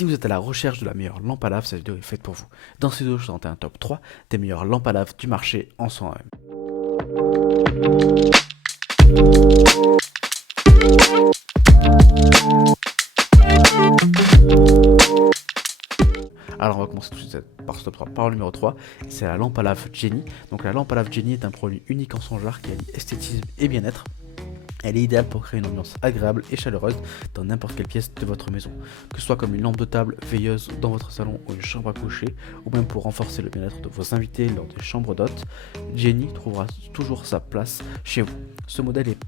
Si vous êtes à la recherche de la meilleure lampe à lave, cette vidéo est faite pour vous. Dans cette vidéo, je vous présente un top 3 des meilleures lampes à lave du marché en soi-même. Alors on va commencer tout de suite par ce top 3, par le numéro 3, c'est la lampe à lave Jenny. Donc la lampe à lave Jenny est un produit unique en son genre qui allie esthétisme et bien-être. Elle est idéale pour créer une ambiance agréable et chaleureuse dans n'importe quelle pièce de votre maison, que ce soit comme une lampe de table veilleuse dans votre salon ou une chambre à coucher, ou même pour renforcer le bien-être de vos invités lors des chambres d'hôtes. Jenny trouvera toujours sa place chez vous. Ce modèle est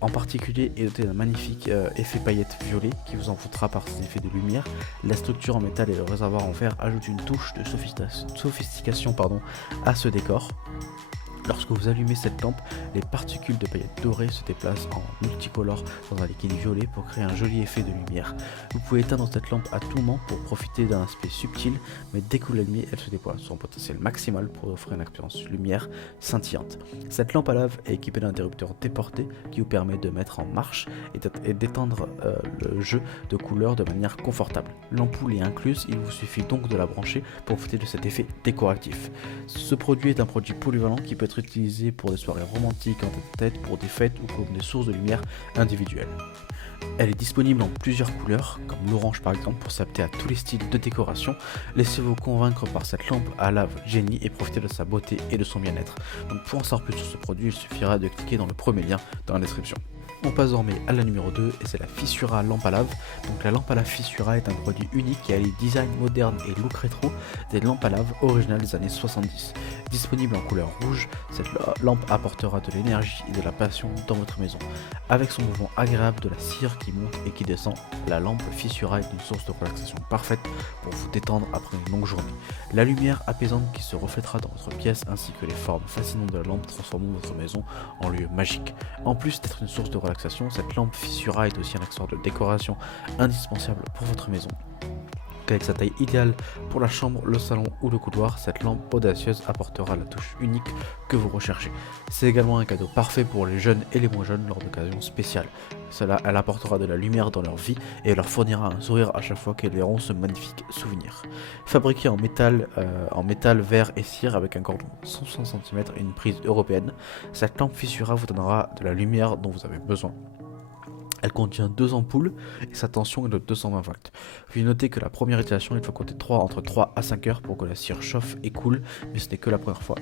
en particulier est doté d'un magnifique effet paillettes violet qui vous envoûtera par ses effets de lumière. La structure en métal et le réservoir en verre ajoutent une touche de sophistication à ce décor. Lorsque vous allumez cette lampe, les particules de paillettes dorées se déplacent en multicolore dans un liquide violet pour créer un joli effet de lumière. Vous pouvez éteindre cette lampe à tout moment pour profiter d'un aspect subtil, mais dès que vous l'allumez, elle se déploie son potentiel maximal pour offrir une expérience lumière scintillante. Cette lampe à lave est équipée d'un interrupteur déporté qui vous permet de mettre en marche et d'éteindre le jeu de couleurs de manière confortable. L'ampoule est incluse, il vous suffit donc de la brancher pour profiter de cet effet décoratif. Ce produit est un produit polyvalent qui peut être utilisé pour des soirées romantiques en tête-à-tête, pour des fêtes ou comme des sources de lumière individuelles. Elle est disponible en plusieurs couleurs, comme l'orange par exemple, pour s'adapter à tous les styles de décoration. Laissez-vous convaincre par cette lampe à lave Jenny et profitez de sa beauté et de son bien-être. Donc pour en savoir plus sur ce produit, il suffira de cliquer dans le premier lien dans la description. On passe désormais à la numéro 2 et c'est la Fissura lampe à lave. Donc la lampe à lave Fissura est un produit unique qui allie design moderne et look rétro des lampes à lave originales des années 70. Disponible en couleur rouge, cette lampe apportera de l'énergie et de la passion dans votre maison. Avec son mouvement agréable de la cire qui monte et qui descend, la lampe Fissura est une source de relaxation parfaite pour vous détendre après une longue journée. La lumière apaisante qui se reflètera dans votre pièce ainsi que les formes fascinantes de la lampe transformeront votre maison en lieu magique. En plus d'être une source de relaxation, cette lampe Fissura est aussi un accessoire de décoration indispensable pour votre maison. Avec sa taille idéale pour la chambre, le salon ou le couloir, cette lampe audacieuse apportera la touche unique que vous recherchez. C'est également un cadeau parfait pour les jeunes et les moins jeunes lors d'occasions spéciales. Elle apportera de la lumière dans leur vie et leur fournira un sourire à chaque fois qu'elles verront ce magnifique souvenir. Fabriquée en métal, verre et cire avec un cordon 160 cm et une prise européenne, cette lampe Fissura vous donnera de la lumière dont vous avez besoin. Elle contient 2 ampoules et sa tension est de 220 volts. Veuillez noter que la première utilisation, il faut compter entre 3 à 5 heures pour que la cire chauffe et coule, mais ce n'est que la première fois,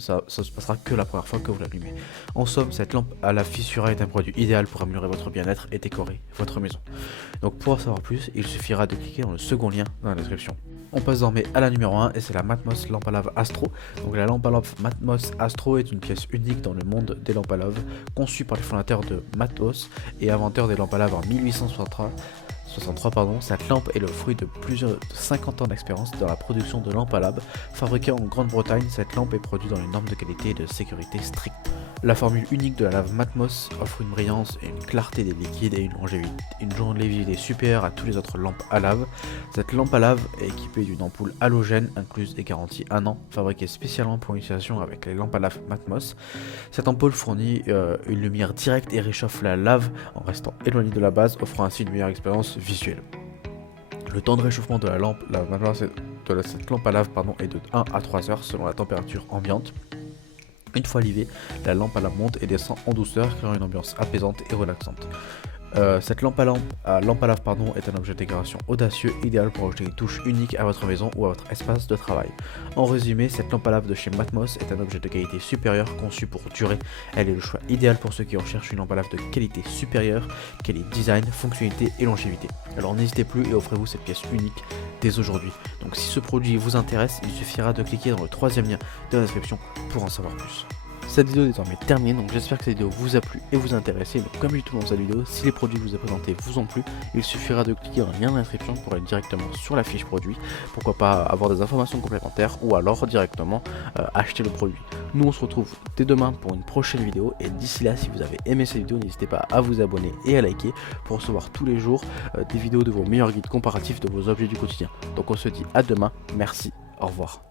ça se passera que la première fois que vous l'allumez. En somme, cette lampe à la Fissura est un produit idéal pour améliorer votre bien-être et décorer votre maison. Donc pour en savoir plus, il suffira de cliquer dans le second lien dans la description. On passe désormais à la numéro 1 et c'est la Matmos lampe à lave Astro. Donc la lampe à lave Matmos Astro est une pièce unique dans le monde des lampes à lave, conçue par les fondateurs de Matmos et inventeur des lampes à lave en 1863. Cette lampe est le fruit de 50 ans d'expérience dans la production de lampes à lave. Fabriquée en Grande-Bretagne, cette lampe est produite dans les normes de qualité et de sécurité strictes. La formule unique de la lave Matmos offre une brillance et une clarté des liquides et une longévité supérieure à toutes les autres lampes à lave. Cette lampe à lave est équipée d'une ampoule halogène incluse et garantie 1 an, fabriquée spécialement pour l'utilisation avec les lampes à lave Matmos. Cette ampoule fournit une lumière directe et réchauffe la lave en restant éloignée de la base, offrant ainsi une meilleure expérience visuelle. Le temps de réchauffement de cette lampe à lave est de 1 à 3 heures selon la température ambiante. Une fois livée, la lampe à lave monte et descend en douceur, créant une ambiance apaisante et relaxante. Cette lampe à lave est un objet de décoration audacieux, idéal pour ajouter une touche unique à votre maison ou à votre espace de travail. En résumé, cette lampe à lave de chez Matmos est un objet de qualité supérieure conçu pour durer. Elle est le choix idéal pour ceux qui recherchent une lampe à lave de qualité supérieure, quelle est design, fonctionnalité et longévité. Alors n'hésitez plus et offrez-vous cette pièce unique dès aujourd'hui. Donc si ce produit vous intéresse, il suffira de cliquer dans le 3e lien de la description pour en savoir plus. Cette vidéo est désormais terminée, donc j'espère que cette vidéo vous a plu et vous a intéressé. Donc comme du tout dans cette vidéo, si les produits que je vous ai présentés vous ont plu, il suffira de cliquer dans le lien dans la description pour aller directement sur la fiche produit. Pourquoi pas avoir des informations complémentaires ou alors directement acheter le produit. Nous on se retrouve dès demain pour une prochaine vidéo et d'ici là, si vous avez aimé cette vidéo, n'hésitez pas à vous abonner et à liker pour recevoir tous les jours des vidéos de vos meilleurs guides comparatifs de vos objets du quotidien. Donc on se dit à demain, merci, au revoir.